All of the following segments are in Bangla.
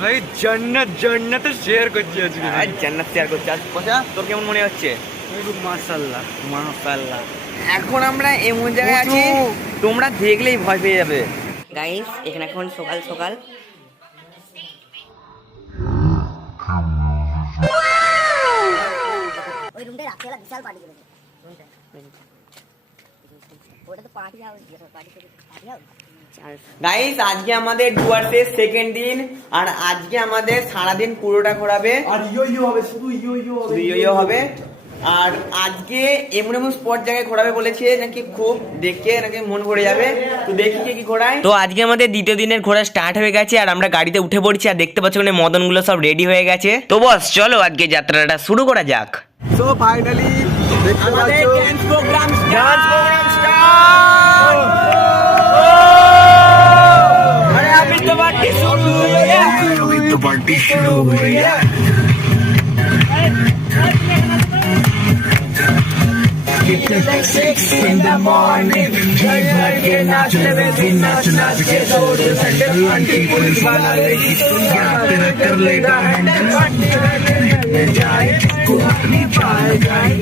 ভাই জান্নাত জান্নাতে শেয়ার করছি আজকে। জান্নাত শেয়ার করছি আজ। কথা তোর কেমন মনে হচ্ছে? মাশাআল্লাহ মাশাআল্লাহ। এখন আমরা এমন জায়গায় আছি তোমরা দেখলেই ভয় পেয়ে যাবে। গাইস এখানে এখন সকাল সকাল ওই রুমটায় রাত্রেবেলা বিশাল পার্টি করেছে। ওটা তো party house, party house. Guys আজকে আমাদের ডুয়ার্সের সেকেন্ড দিন, আর আজকে আমাদের সারাদিন পুরোটা ঘোরাবে, আর ইয়ো হবে, শুধু ইয়ো হবে। আর আজকে এমন এমন স্পট জায়গায় ঘোরাবে বলেছে নাকি খুব দেখে নাকি মন ভরে যাবে। তো দেখি কি ঘোরায়। তো আজকে আমাদের দ্বিতীয় দিনের ঘোরা স্টার্ট হয়ে গেছে, আর আমরা গাড়িতে উঠে পড়ছি। আর দেখতে পাচ্ছ ওখানে মদনগুলো সব রেডি হয়ে গেছে। তো বস চলো আজকে যাত্রাটা শুরু করা যাক। সো ফাইনালি আমাদের ডান্স প্রোগ্রাম স্টার্ট। আরে আমি তো পার্টি শুরু হয়ে গেছে, আমি তো পার্টি শুরু হয়ে গেছে। Like 6 in the morning, drive like a national benzine, national के दौड़ संडे अंटी पुलिस वाला लेगी क्या तेरा कर लेगा हैंडल में जाए को अपनी पाए जाए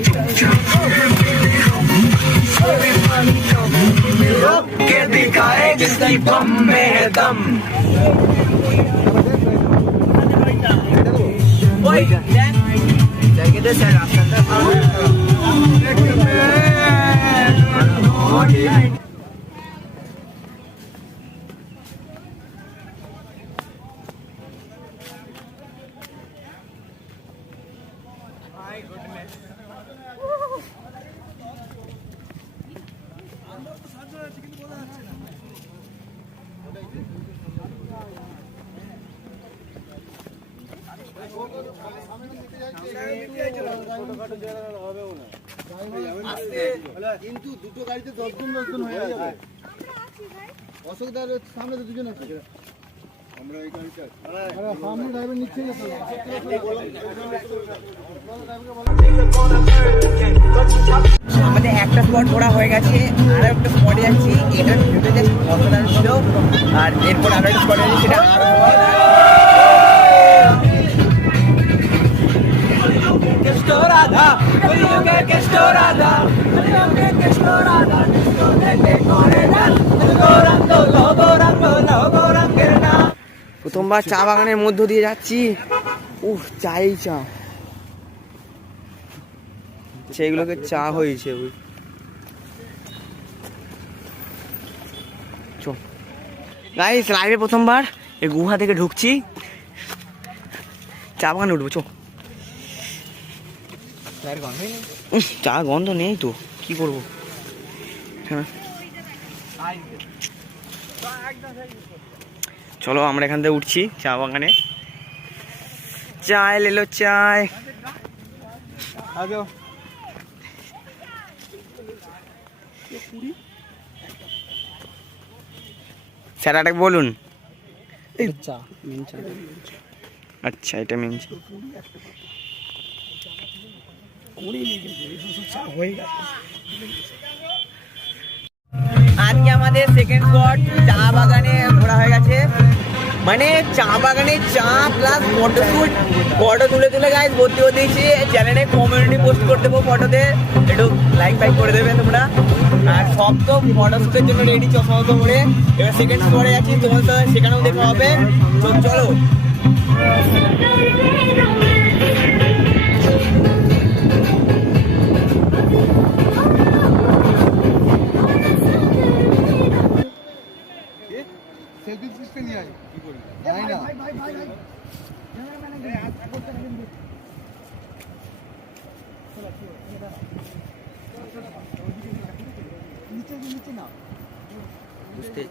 रोक के दिखाए जिसकी बम में है दम। কিন্তু দুটো গাড়িতে 10 জন হয়ে যাবে। অশোকদার সামনে তো দুজন আছে। আমরা এই গাড়িটা সামনে ড্রাইভার নিচ্ছে না। আমাদের একটা স্পট ঘোরা হয়ে গেছে, আর একটা স্পটে যাচ্ছি। এটা ভিডিওতে অসাধারণ ছিল। আর এরপর আরো একটা স্পটে যাচ্ছি, সেটা আরো প্রথমবার চা বাগানের মধ্য দিয়ে যাচ্ছি। উফ চাই চা, সেইগুলোকে চা হয়েছে। গাইস লাইভে প্রথমবার এই গুহা থেকে ঢুকছি, চা বাগানে উঠবো। চা গন্ধ নেই তো কি করবো। হ্যাঁ চলো আমরা এখান থেকে উঠছি চা বাগানে। চায় লেলো চায়। স্যার বলুন। আচ্ছা এটা মেন চা। আজকে আমাদের সেকেন্ড স্পট চা বাগানে ঘোরা হয়ে গেছে। মানে চা বাগানে চা প্লাস ফটোশুট, ফটো তুলে তুলে গাইজ ভর্তি হতে দিয়েছি। চ্যানেলে কমিউনিটি পোস্ট করে দেবো ফটোতে, একটু লাইক ফাইক করে দেবে তোমরা। আর সব তো ফটোশুটের জন্য রেডি চশমা করে। এবার সেকেন্ড স্পটে যাচ্ছি, তোমার সাথে সেখানেও দেখা হবে। তো চলো সেলফি সিস্টেম নিয়ে আয়। কি করবি? ভাই না ভাই নিচে না বুঝতে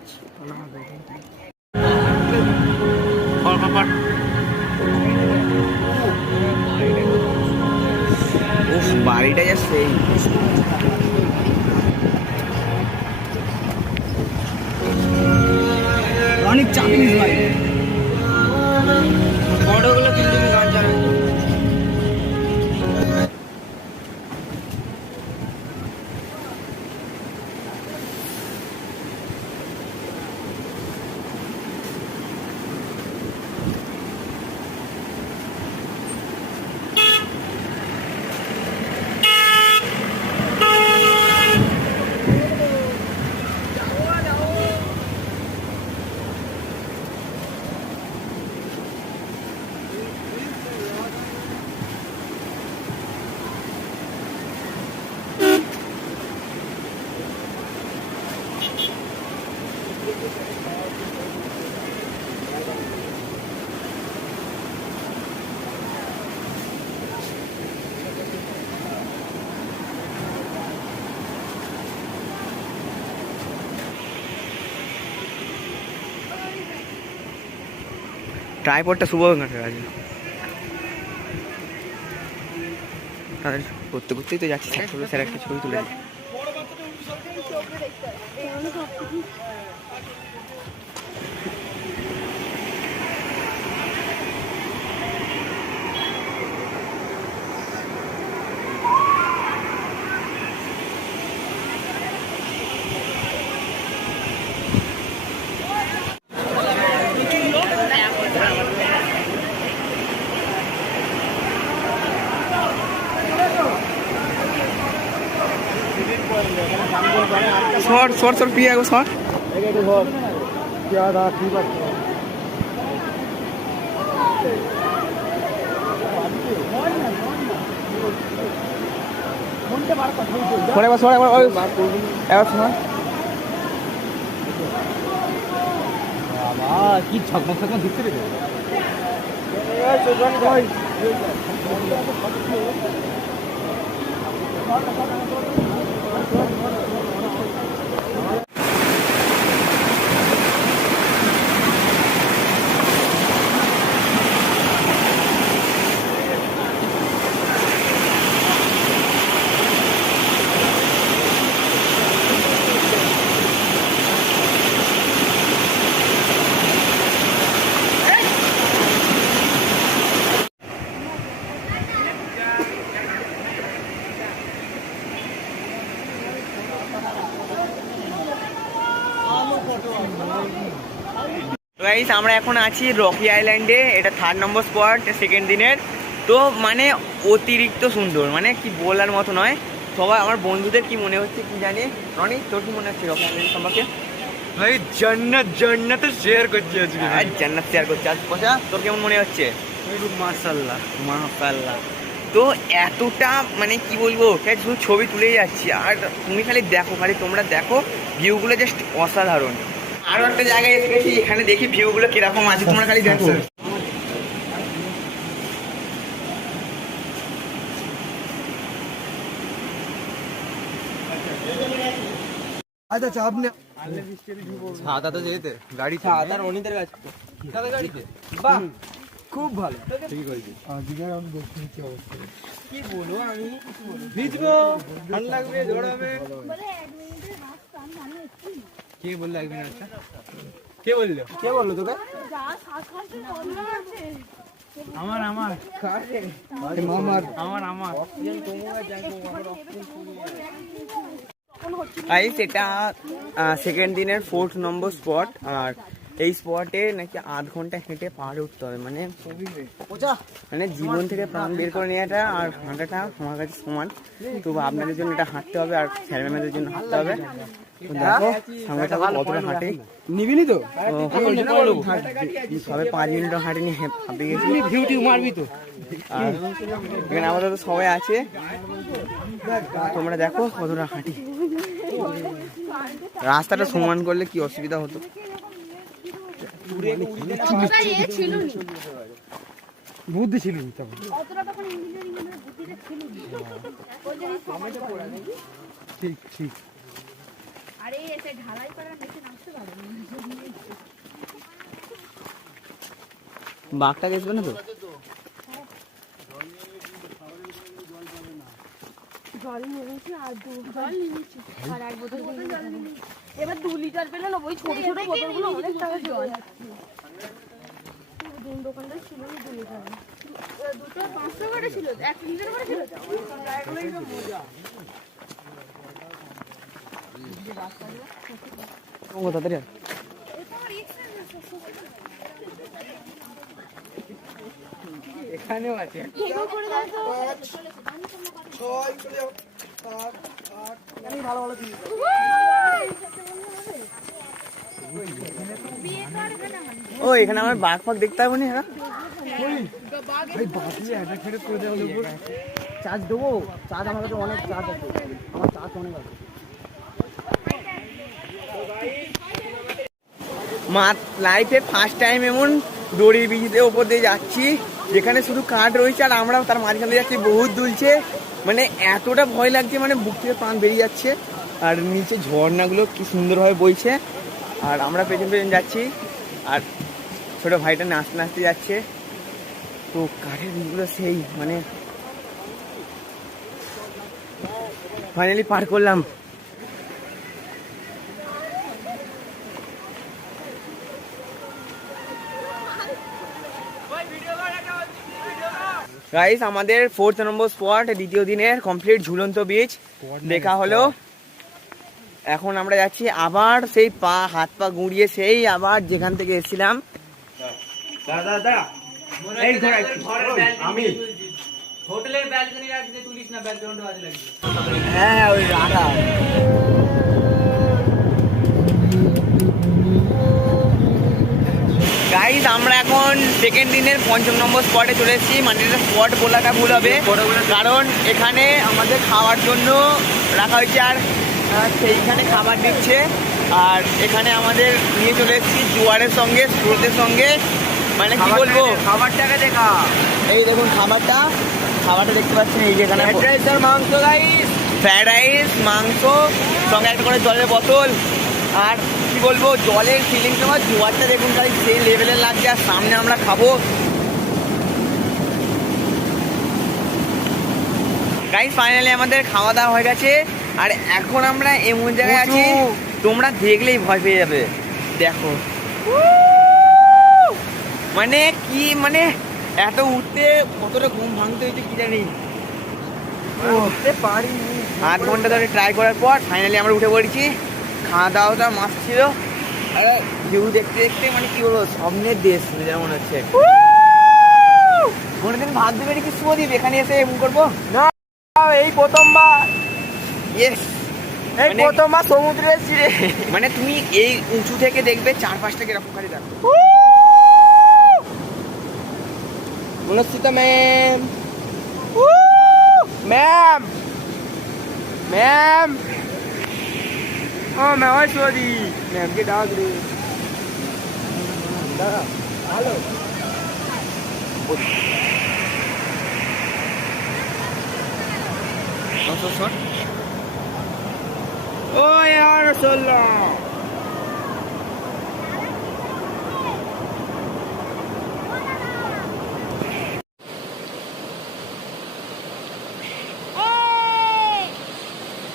বাড়িটা যা সেই অনেক চাপিস ভাই। বড়গুলো কিন্তু গান চালায়। ট্রাইপডটা শুভ কাছে আছে। আর করতে করতেই তো যাচ্ছি, স্যার একটা ছবি তুলে দিই। शॉर्ट शॉर्ट शॉर्ट पिया को शॉर्ट क्या था ठीक है थोड़े बस थोड़े और এবার শোনা বাবা কি ঝকমক ঝকমক দিচ্ছে রে গাইস আমরা এখন আছি রকি আইল্যান্ডে, এটা 3rd নম্বর স্পট সেকেন্ড দিনের। তো মানে অতিরিক্ত সুন্দর, মানে কি বলার মতো নয়। সবাই আমার বন্ধুদের কি মনে হচ্ছে কি জানি, রনি তোর কি মনে হচ্ছে রকি আইল্যান্ড সম্পর্কে? ভাই জান্নাত শেয়ার করছি আজকে জান্নাত শেয়ার করছে আজ পয়সা, তোর কেমন মনে হচ্ছে? মাশাআল্লাহ মাশাআল্লাহ। তো এতটা মানে কি বলবো, শুধু ছবি তুলে যাচ্ছি আর তুমি খালি দেখো, খালি তোমরা দেখো ভিউগুলো জাস্ট অসাধারণ। আরো একটা জায়গায় এসেছি, এখানে দেখি ভিউগুলো কিরকম আছে, তোমরা খালি দেখো। আচ্ছা আচ্ছা আপনি ছাতা তো যেতে গাড়ি ছাতা রনিদের কাছে ছাতা গাড়িতে বাহ খুব ভালো ঠিকই করেছি আজকে আমি দেখছি কি অবস্থা কি বলো আমি ভিজবো ঠান্ডা লাগবে ঝড় হবে বলে 1 মিনিটের হাত কান মানে কে বললো 1 মিনিট? আচ্ছা কে বললো তোকে যা শ্বাস খাচ্ছে বন্ধ আছে আমার কারে আমার গাইস এটা সেকেন্ড দিনের 4th নম্বর স্পট, আর এই স্পটে নাকি 8 ঘন্টা হেঁটে পাহাড়ে উঠতে হবে, মানে জীবন থেকে প্রাণ বের করে নেওয়াটা আর হাঁটাটা আমার কাছে সমান। তো আপনাদের জন্য এটা হাঁটতে হবে আর স্যার ম্যামদের জন্য হাঁটতে হবে। দেখো সামনে কতটা হাঁটে নিবিনি তো সবাই 5 মিনিটও হাঁটেনি, হাঁপে গেছি। ভিউটি মারবি তো আর এখানে আমাদের তো সবাই আছে, তোমরা দেখো কতটা হাঁটি। রাস্তাটা সমান করলে কি অসুবিধা হতো। বুদ্ধি ছিল ঠিক ঠিক আরে এসে ঢালাই করার নিচে নামতে পারবে বাঘটা গেছবে না তো? জল নিয়েছি আর জল নিয়েছি আর 1 বোতল জল নিয়েছি। এবার 2 লিটার পেলে না, ওই ছোট ছোট বোতলগুলো অনেক টাকা জল। দিন দোকানদার ছিল 2 লিটার, দুটো 500 করে ছিল, 1 লিটার করে ছিল। এগুলোই তো মজা। ও তাড়াতাড়ি এখানেও আছে ভালো ভালো ও এখানে আমার বাঘ ফাঘ দেখতে হবে না? হ্যাঁ চার্জ দেবো, চার্জ আমার কাছে অনেক চার্জ আছে, আমার চার্জ অনেক আছে। লাইফে ফার্স্ট টাইম এমন দড়ি ব্রিজের ওপর দিয়ে যাচ্ছি যেখানে শুধু কাঠ রয়েছে আর আমরা তার মাঝখান দিয়ে যাচ্ছি, বহুত দুলছে, মানে এতটা ভয় লাগছে, মানে বুক থেকে প্রাণ বেরিয়ে যাচ্ছে। আর নিচে ঝর্ণাগুলো কি সুন্দরভাবে বইছে আর আমরা পেছন পেছন যাচ্ছি। আর ছোট ভাইটা নাচতে নাচতে যাচ্ছে। তো কাঠের ভিড়গুলো সেই মানে ফাইনালি পার করলাম। গাইস আমাদের 4th নম্বর স্পট দ্বিতীয় দিনের কমপ্লিট ঝুলন্ত বিচ দেখা হলো। এখন আমরা যাচ্ছি আবার সেই হাত পা গুঁড়িয়ে সেই আবার যেখান থেকে এসেছিলাম। হ্যাঁ ওই রাধা গাইস আমরা এখন সেকেন্ড দিনের 5ম নম্বর স্পটে চলে এসেছি। মানে এটা স্পট বলাটা ভুল হবে, কারণ এখানে আমাদের খাওয়ার জন্য রাখা হয়েছে আর সেইখানে খাবার দিচ্ছে। আর এখানে আমাদের নিয়ে চলে এসেছি জোয়ারের সঙ্গে স্রোতের সঙ্গে। মানে কি বলবো, খাবারটাকে দেখা, এই দেখুন খাবারটা দেখতে পাচ্ছেন। এই যেখানে মাংস গাইস, ফ্রাইড রাইস, মাংস সঙ্গে একটা করে জলের বোতল। আর কি বলবো, জলের ফিলিং তোমার জোয়ারটা দেখুন তাই সেই লেভেলের লাগছে। আর সামনে আমরা খাবো। গাইস ফাইনালি আমাদের খাওয়া দাওয়া হয়ে গেছে। আর এখন আমরা এমন জায়গায় আছি তোমরা দেখলেই ভয় পেয়ে যাবে। দেখো মানে কি, মানে এত উঠতে কতটা ঘুম ভাঙতে হয়েছে কি জানি। পারি 8 ঘন্টা ধরে ট্রাই করার পর ফাইনালি আমরা উঠে পড়েছি। খাওয়া দাওয়াটা মাছ ছিল। আরে ভিউ দেখতে দেখতে মানে কি বলবো, স্বপ্নের দেশ যেন মনে হচ্ছে। কোনোদিন ভাবতে পারি কি সুদীপ এখানে এসে এমন করবো না, এই প্রথমবার, ইয়েস এই প্রথমবার সমুদ্রে এসেছি রে। মানে তুমি এই উঁচু থেকে দেখবে চারপাশটা কিরকম খালি দেখো। মনস্মিতা ম্যাম, ম্যাম ম্যাম, ও ম্যাম সরি ম্যামকে ডাক রে। হ্যালো ও यार सोल्ला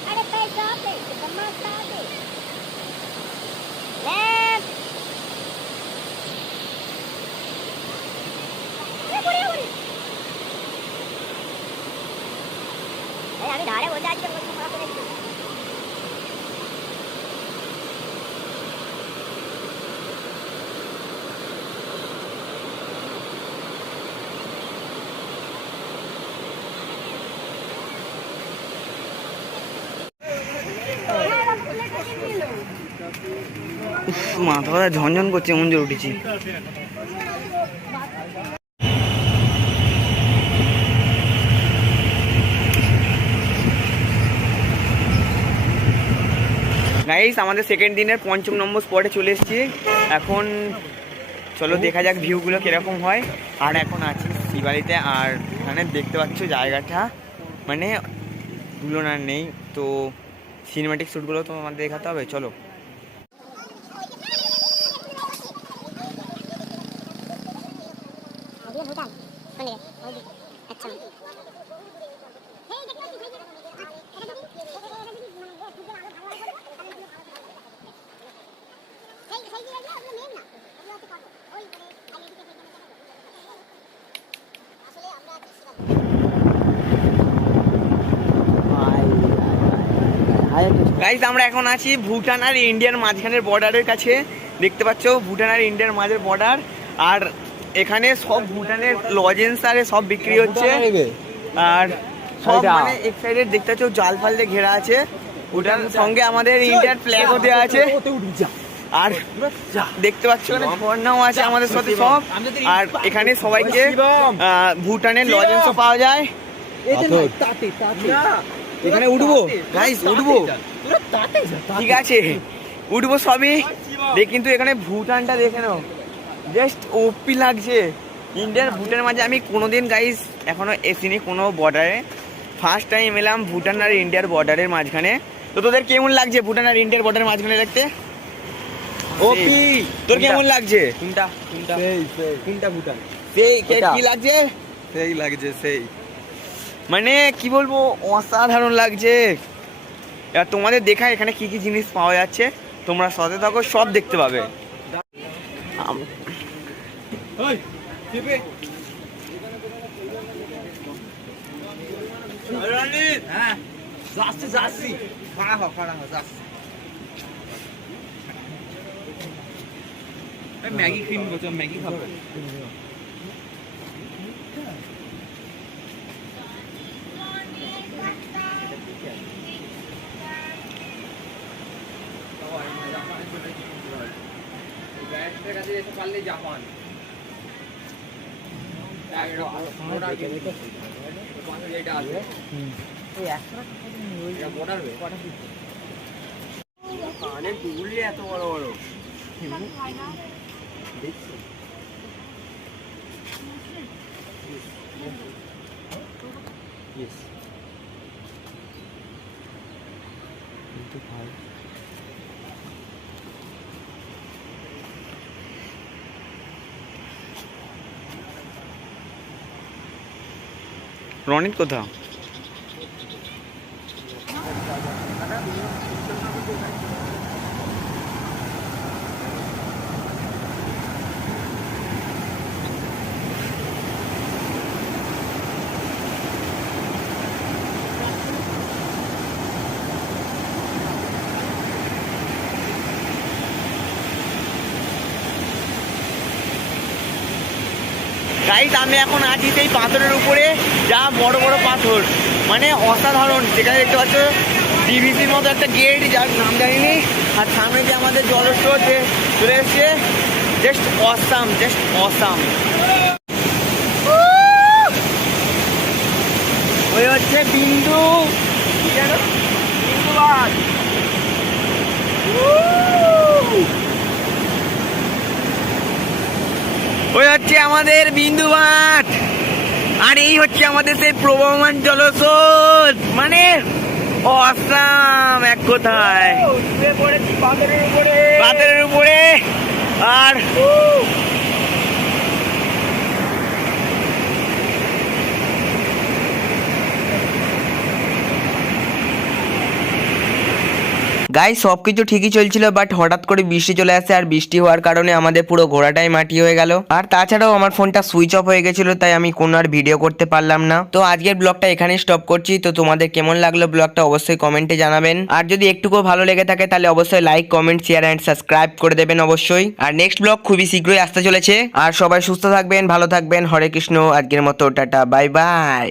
अरे पैसा दे, तमाशा दे। আমি ধারে বসে আছি, মাথা ব্যথা ঝনঝন করছে, এমন জোর উঠেছি। গাইস আমাদের সেকেন্ড দিনের 5ম নম্বর স্পটে চলে এসেছি। এখন চলো দেখা যাক ভিউগুলো কিরকম হয়। আর এখন আছি শিবালিতে। আর এখানে দেখতে পাচ্ছ জায়গাটা মানে তুলনার নেই। তো সিনেমাটিক শ্যুটগুলো তো আমাদের দেখাতে হবে, চলো। अच्छा গাইস আমরা এখন আছি ভুটান আর ইন্ডিয়ার মাঝখানের বর্ডারের কাছে। দেখতে পাচ্ছ ভুটান আর ইন্ডিয়ার মাঝের বর্ডার। আর এখানে সব ভুটানের লজেন্স আর সব বিক্রি হচ্ছে। আর সব মানে এক সাইডে দেখতে পাচ্ছ জাল ফাল দিয়ে ঘেরা আছে। ভুটান সঙ্গে আমাদের ইন্ডিয়ার ফ্ল্যাগও দেওয়া আছে। আর দেখতে পাচ্ছ ঝর্ণাও আছে আমাদের সাথে সব। আর এখানে সবাইকে ভুটানের লজেন্সও পাওয়া যায়। এখানে উঠবো গাইস, উঠবো, ঠিক আছে উঠবো সবই দেখ। কিন্তু এখানে ভুটানটা দেখে নাও, জাস্ট ওপি লাগছে। ইন্ডিয়ার ভুটানের মাঝে আমি কোনোদিন গাইস এখনো এসিনি কোনো বর্ডারে। ফার্স্ট টাইম এলাম ভুটান আর ইন্ডিয়ার বর্ডারের মাঝখানে। তো তোদের কেমন লাগছে ভুটান আর ইন্ডিয়ার বর্ডারের মাঝখানে দেখতে? ওপি তোর কেমন লাগছে? সেই কি লাগছে? সেই লাগছে সেই। মানে কি বলবো, অসাধারণ লাগছে। এবার তোমাদের দেখা এখানে কি কি জিনিস পাওয়া যাচ্ছে, তোমরা সাথে থাকো, সব দেখতে পাবে। ম্যাগি কিনবো, তো ম্যাগি খাবো। জাপান এত বড় বড় রনিত কোথাও? গাইস আমি এখন আছি সেই পাথরের উপরে, যা বড় বড় পাথর, মানে অসাধারণ। সেখানে দেখতে পাচ্ছ ডিভিসির মতো একটা গেট, যার নাম জানিনি, আর সামনে যে আমাদের জলস্রোত চলে এসছে, জাস্ট অসাম, জাস্ট অসাম। ওই হচ্ছে বিন্দু, বিন্দুবাদ। ওই হচ্ছে আমাদের বিন্দুবাদ, আর এই হচ্ছে আমাদের সেই প্রবহমান জলস্রোত, মানে অসাম এক কথায়। পাথরের উপরে আর গাইস সবকিছু ঠিকই চলছিল, বাট হঠাৎ করে বৃষ্টি চলে আসে, আর বৃষ্টি হওয়ার কারণে আমাদের পুরো ঘোড়াটাই মাটি হয়ে গেল। আর তাছাড়াও আমার ফোনটা সুইচ অফ হয়ে গেছিল, তাই আমি কোনো আর ভিডিও করতে পারলাম না। তো আজকের ব্লগটা এখানেই স্টপ করছি। তো তোমাদের কেমন লাগলো ব্লগটা অবশ্যই কমেন্টে জানাবেন, আর যদি একটুকু ভালো লেগে থাকে তাহলে অবশ্যই like, comment, share and subscribe করে দেবেন অবশ্যই। আর নেক্সট ব্লগ খুবই শীঘ্রই আসতে চলেছে। আর সবাই সুস্থ থাকবেন, ভালো থাকবেন। হরে কৃষ্ণ। আজকের মতো টাটা, বাই বাই।